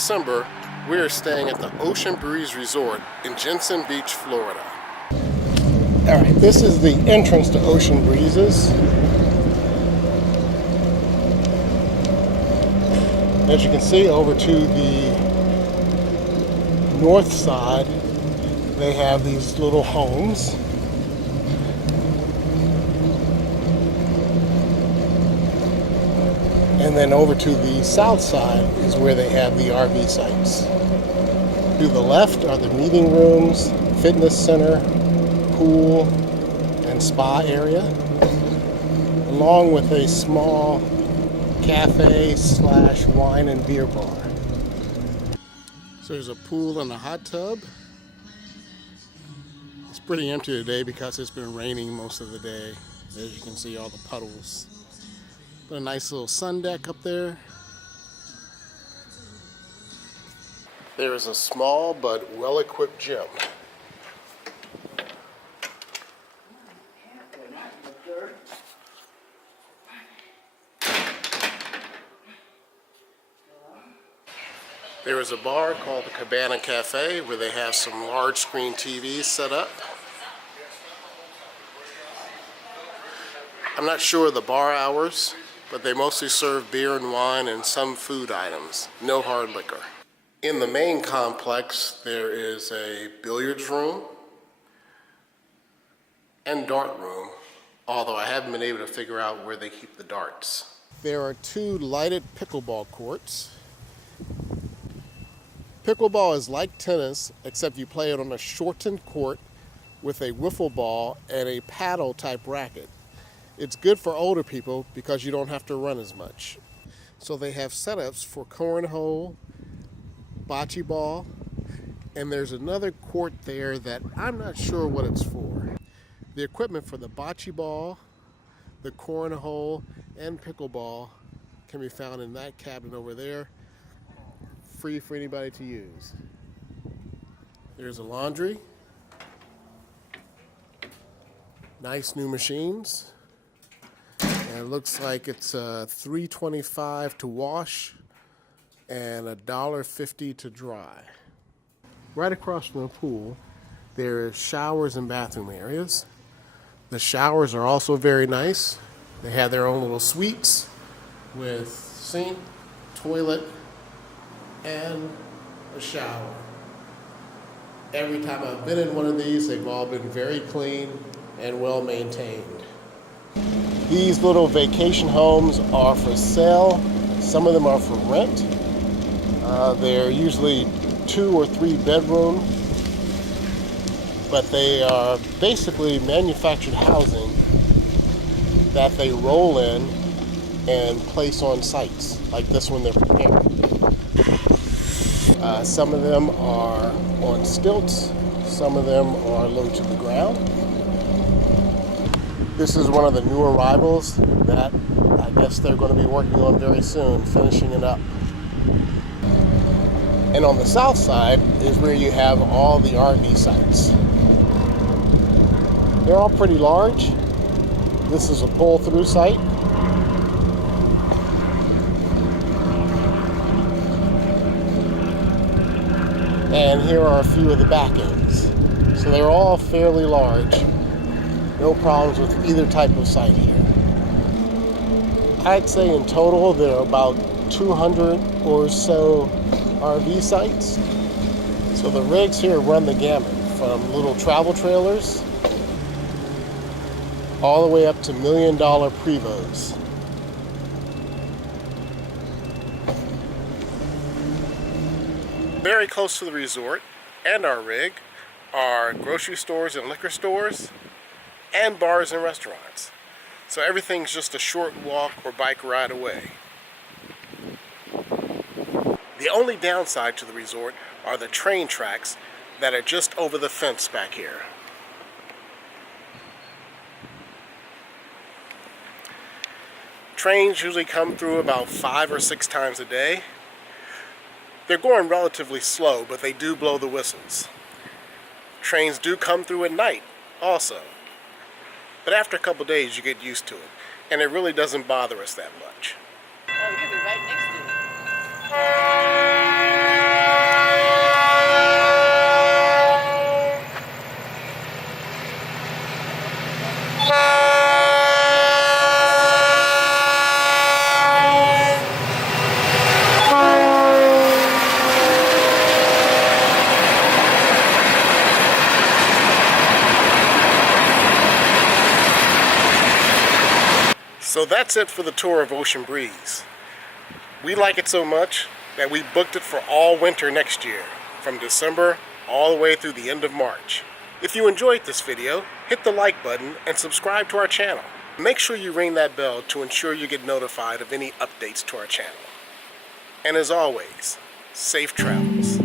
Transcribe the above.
December, we are staying at the Ocean Breeze Resort in Jensen Beach, Florida. All right, this is the entrance to Ocean Breezes. As you can see, over to the north side, they have these little homes. And then over to the south side is where they have the RV sites. To the left are the meeting rooms, fitness center, pool, and spa area, along with a small cafe / wine and beer bar. So there's a pool and a hot tub. It's pretty empty today because it's been raining most of the day. As you can see, all the puddles. But a nice little sun deck up there. There is a small but well-equipped gym. There is a bar called the Cabana Cafe where they have some large screen TVs set up. I'm not sure of the bar hours, but they mostly serve beer and wine and some food items, no hard liquor. In the main complex, there is a billiards room and dart room, although I haven't been able to figure out where they keep the darts. There are 2 lighted pickleball courts. Pickleball is like tennis, except you play it on a shortened court with a wiffle ball and a paddle type racket. It's good for older people because you don't have to run as much. So they have setups for cornhole, bocce ball, and there's another court there that I'm not sure what it's for. The equipment for the bocce ball, the cornhole, and pickleball can be found in that cabinet over there, free for anybody to use. There's a laundry, nice new machines. And it looks like it's $3.25 to wash and $1.50 to dry. Right across from the pool, there are showers and bathroom areas. The showers are also very nice. They have their own little suites with sink, toilet, and a shower. Every time I've been in one of these, they've all been very clean and well maintained. These little vacation homes are for sale. Some of them are for rent. They're usually 2 or 3 bedroom, but they are basically manufactured housing that they roll in and place on sites, like this one they're preparing. Some of them are on stilts, some of them are low to the ground. This is one of the new arrivals that I guess they're going to be working on very soon, finishing it up. And on the south side is where you have all the RV sites. They're all pretty large. This is a pull-through site. And here are a few of the back ends. So they're all fairly large. No problems with either type of site here. I'd say in total there are about 200 or so RV sites. So the rigs here run the gamut from little travel trailers all the way up to $1 million Prevos. Very close to the resort and our rig are grocery stores and liquor stores and bars and restaurants. So everything's just a short walk or bike ride away. The only downside to the resort are the train tracks that are just over the fence back here. Trains usually come through about 5 or 6 times a day. They're going relatively slow, but they do blow the whistles. Trains do come through at night also. But after a couple days, you get used to it. And it really doesn't bother us that much. Oh, you'll be right next to it. So that's it for the tour of Ocean Breeze. We like it so much that we booked it for all winter next year, from December all the way through the end of March. If you enjoyed this video, hit the like button and subscribe to our channel. Make sure you ring that bell to ensure you get notified of any updates to our channel. And as always, safe travels.